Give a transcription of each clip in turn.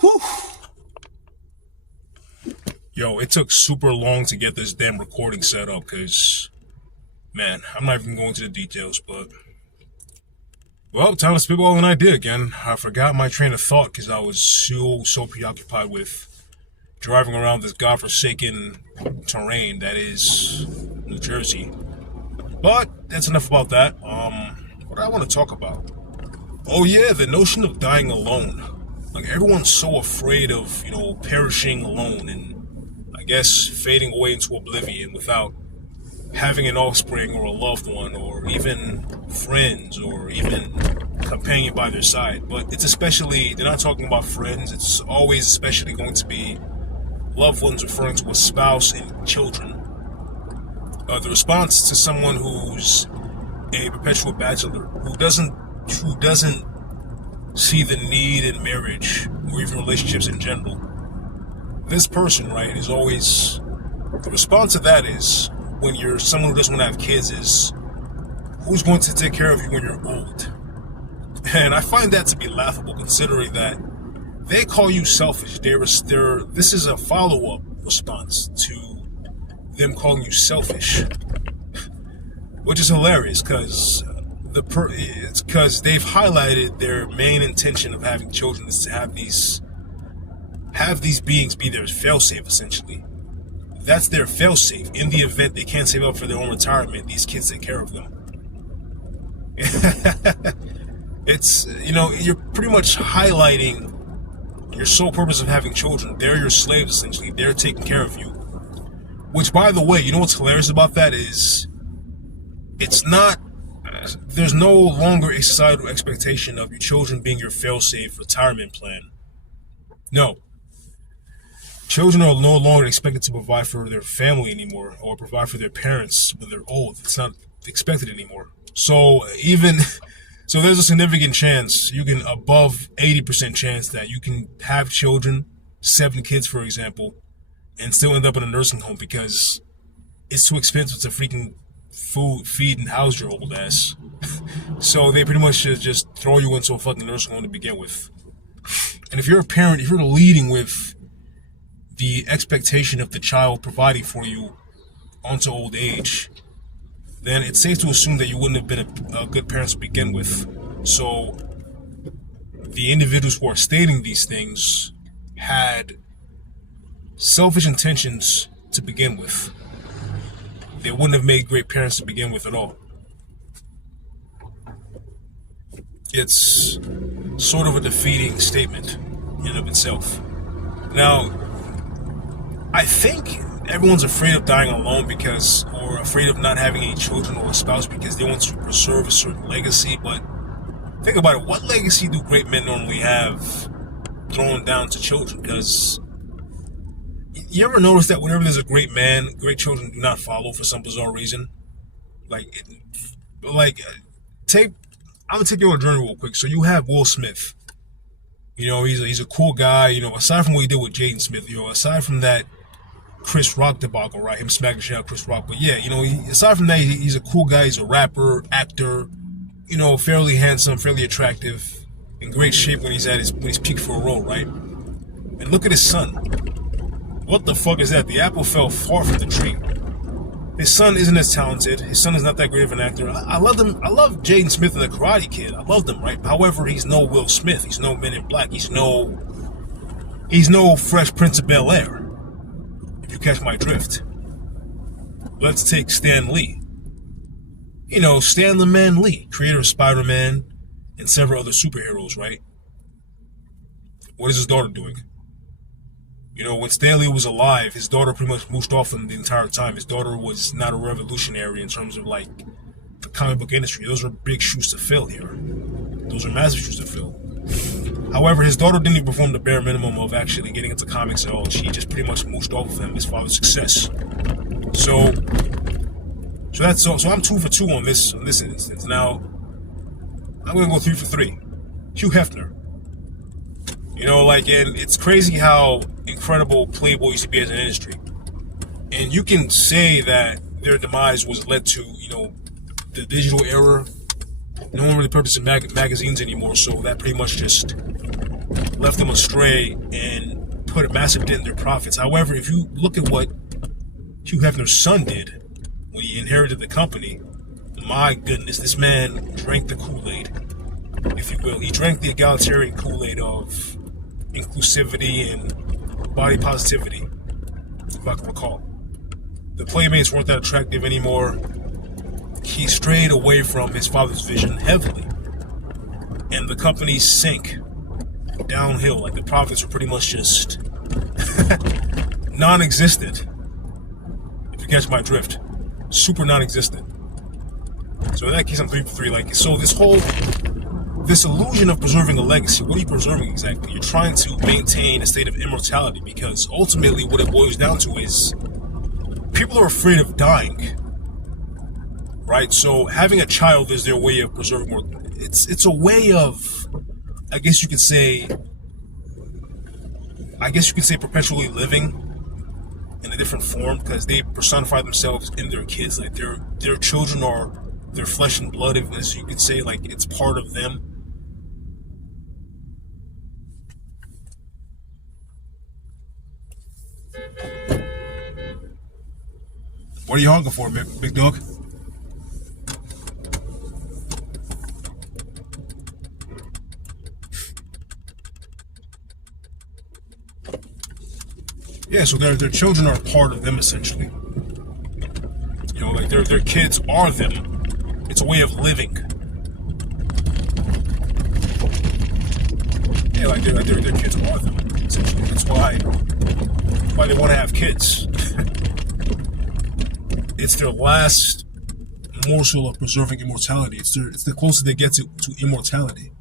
Whew. Yo, it took super long to get this damn recording set up because, man, I'm not even going to the details, but. Well, time to spitball an idea again. I forgot my train of thought because I was so preoccupied with driving around this godforsaken terrain that is New Jersey. But that's enough about that. What do I want to talk about? Oh yeah, the notion of dying alone. Like everyone's so afraid of, perishing alone and I guess fading away into oblivion without having an offspring or a loved one or even friends or even companion by their side. But it's especially, they're not talking about friends, it's always especially going to be loved ones, referring to a spouse and children. The response to someone who's a perpetual bachelor, who doesn't see the need in marriage or even relationships in general, this person, right, is always, the response to that is, when you're someone who doesn't want to have kids, is who's going to take care of you when you're old? And I find that to be laughable, considering that they call you selfish. This is a follow-up response to them calling you selfish, which is hilarious because it's because they've highlighted their main intention of having children is to have these beings be their failsafe, essentially. That's their failsafe. In the event they can't save up for their own retirement, these kids take care of them. It's, you're pretty much highlighting your sole purpose of having children. They're your slaves, essentially. They're taking care of you. Which, by the way, you know what's hilarious about that is there's no longer a societal expectation of your children being your failsafe retirement plan. No. Children are no longer expected to provide for their family anymore or provide for their parents when they're old. It's not expected anymore. So there's a significant chance, above 80% chance that you can have children, 7 kids for example, and still end up in a nursing home because it's too expensive to freaking feed and house your old ass. So they pretty much should just throw you into a fucking nursing home to begin with. And if you're a parent, if you're leading with the expectation of the child providing for you onto old age, then it's safe to assume that you wouldn't have been a good parent to begin with. So the individuals who are stating these things had selfish intentions to begin with. They wouldn't have made great parents to begin with at all. It's sort of a defeating statement in and of itself. Now, I think everyone's afraid of dying alone or afraid of not having any children or a spouse because they want to preserve a certain legacy. But think about it. What legacy do great men normally have thrown down to children? Because you ever notice that whenever there's a great man, great children do not follow for some bizarre reason? I'm gonna take you on a journey real quick. So you have Will Smith. He's a cool guy. Aside from what he did with Jaden Smith, aside from that Chris Rock debacle, right? Him smacking the shit out of Chris Rock. But yeah, aside from that, he's a cool guy. He's a rapper, actor, fairly handsome, fairly attractive, in great shape when he's peaked for a role, right? And look at his son. What the fuck is that? The apple fell far from the tree. His son isn't as talented. His son is not that great of an actor. I love him. I love Jaden Smith and the Karate Kid. I loved him, right? However, he's no Will Smith. He's no Men in Black. He's no Fresh Prince of Bel-Air. If you catch my drift. Let's take Stan Lee. Stan the Man Lee, creator of Spider-Man and several other superheroes, right? What is his daughter doing? When Stan Lee was alive, his daughter pretty much mooshed off him the entire time. His daughter was not a revolutionary in terms of the comic book industry. Those are big shoes to fill here. Those are massive shoes to fill. However, his daughter didn't even perform the bare minimum of actually getting into comics at all. She just pretty much mooshed off of him, his father's success. So I'm 2 for 2 on this instance. Now, I'm gonna go 3 for 3. Hugh Hefner. And it's crazy how incredible Playboy used to be as an industry. And you can say that their demise was led to, the digital era. No one really purchases magazines anymore, so that pretty much just left them astray and put a massive dent in their profits. However, if you look at what Hugh Hefner's son did when he inherited the company, my goodness, this man drank the Kool-Aid, if you will. He drank the egalitarian Kool-Aid of inclusivity and body positivity, if I can recall. The Playmates weren't that attractive anymore. He strayed away from his father's vision heavily. And the company sank downhill. Like, the profits were pretty much just non-existent. If you catch my drift. Super non-existent. So in that case, I'm 3 for 3. Like, so this illusion of preserving a legacy, what are you preserving exactly? You're trying to maintain a state of immortality, because ultimately what it boils down to is people are afraid of dying, right? So having a child is their way of preserving more. It's a way of, I guess you could say perpetually living in a different form, because they personify themselves in their kids. Like, their children are their flesh and blood, as you could say. Like, it's part of them. What are you hungry for, big dog? Yeah, so their children are part of them, essentially. You know, like, their kids are them. It's a way of living. Yeah, like their kids are them, essentially. That's why they want to have kids. It's their last morsel of preserving immortality. It's the closest they get to immortality.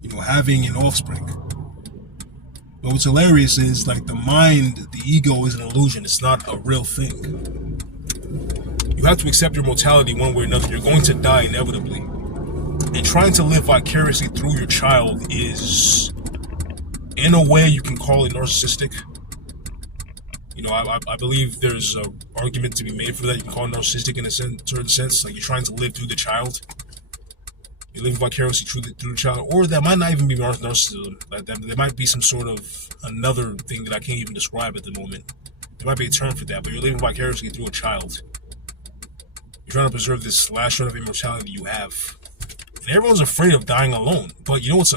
You know, having an offspring. But what's hilarious is, like, the mind, the ego is an illusion. It's not a real thing. You have to accept your mortality one way or another. You're going to die inevitably. And trying to live vicariously through your child is, in a way, you can call it narcissistic. You know, I believe there's an argument to be made for that. You can call it narcissistic in a certain sense. Like, you're trying to live through the child. You live vicariously through the child. Or that might not even be narcissism. Like, there might be some sort of another thing that I can't even describe at the moment. There might be a term for that, but you're living vicariously through a child. You're trying to preserve this last shred of immortality you have. And everyone's afraid of dying alone. But you know what's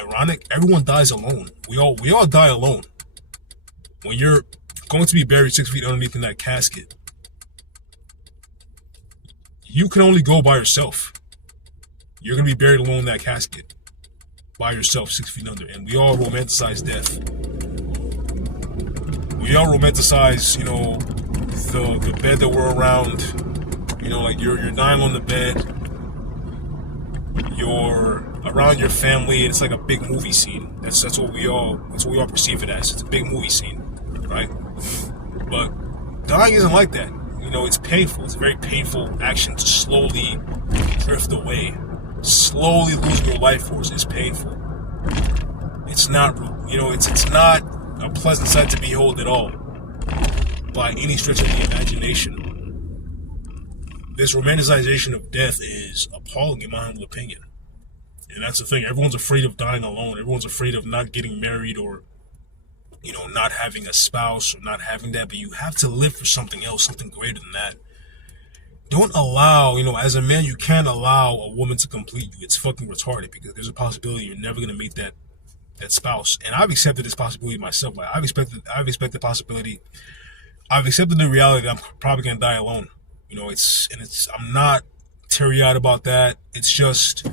ironic? Everyone dies alone. We all die alone. When you're going to be buried 6 feet underneath in that casket, you can only go by yourself. You're going to be buried alone in that casket by yourself 6 feet under. And we all romanticize death. We all romanticize, you know, the bed that we're around. You know, like, you're dying on the bed. You're around your family, and it's like a big movie scene. That's what we all perceive it as. It's a big movie scene, right? But dying isn't like that. You know, it's painful. It's a very painful action to slowly drift away. Slowly losing your life force is painful. It's not, you know, it's not a pleasant sight to behold at all, by any stretch of the imagination. This romanticization of death is appalling, in my humble opinion. And that's the thing. Everyone's afraid of dying alone. Everyone's afraid of not getting married, or, you know, not having a spouse, or not having that. But you have to live for something else, something greater than that. Don't allow, you know, as a man, you can't allow a woman to complete you. It's fucking retarded, because there's a possibility you're never going to meet that spouse. And I've accepted this possibility myself. Like, I've accepted the possibility. I've accepted the reality that I'm probably going to die alone. You know, I'm not teary-eyed about that. It's just,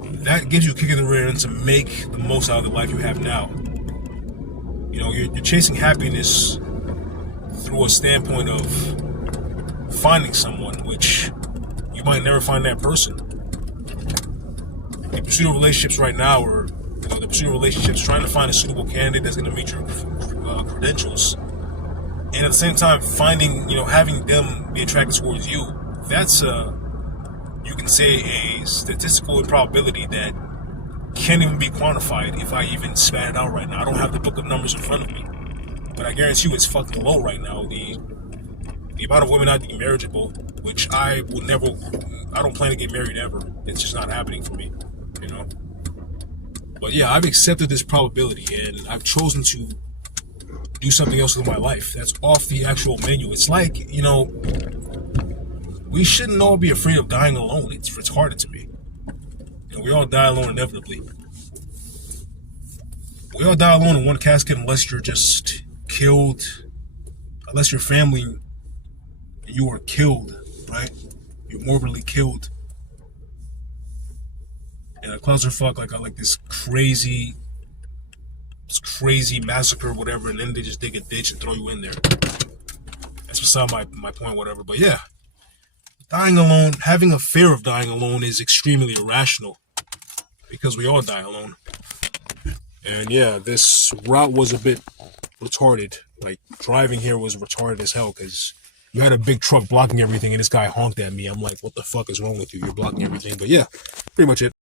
that gives you a kick in the rear end to make the most out of the life you have now. You know, you're chasing happiness through a standpoint of finding someone, which you might never find that person. The pursuit of relationships right now, or, you know, the pursuit of relationships, trying to find a suitable candidate that's going to meet your credentials. And at the same time, finding, you know, having them be attracted towards you, that's you can say a statistical improbability that can't even be quantified if I even spat it out right now. I don't have the book of numbers in front of me, but I guarantee you it's fucking low right now. The amount of women I'd be marriageable, which I don't plan to get married ever. It's just not happening for me. you know. But yeah, I've accepted this probability, and I've chosen to do something else with my life that's off the actual menu. It's like, you know, we shouldn't all be afraid of dying alone. It's retarded to me. You know, we all die alone inevitably. We all die alone in one casket unless you're just killed, unless your family, you are killed, right? You're morbidly killed. And a clusterfuck like this crazy massacre or whatever, and then they just dig a ditch and throw you in there. That's beside my point, whatever. But yeah, dying alone, having a fear of dying alone is extremely irrational because we all die alone. And yeah, this route was a bit retarded. Like, driving here was retarded as hell because you had a big truck blocking everything and this guy honked at me. I'm like, what the fuck is wrong with you? You're blocking everything. But yeah, pretty much it.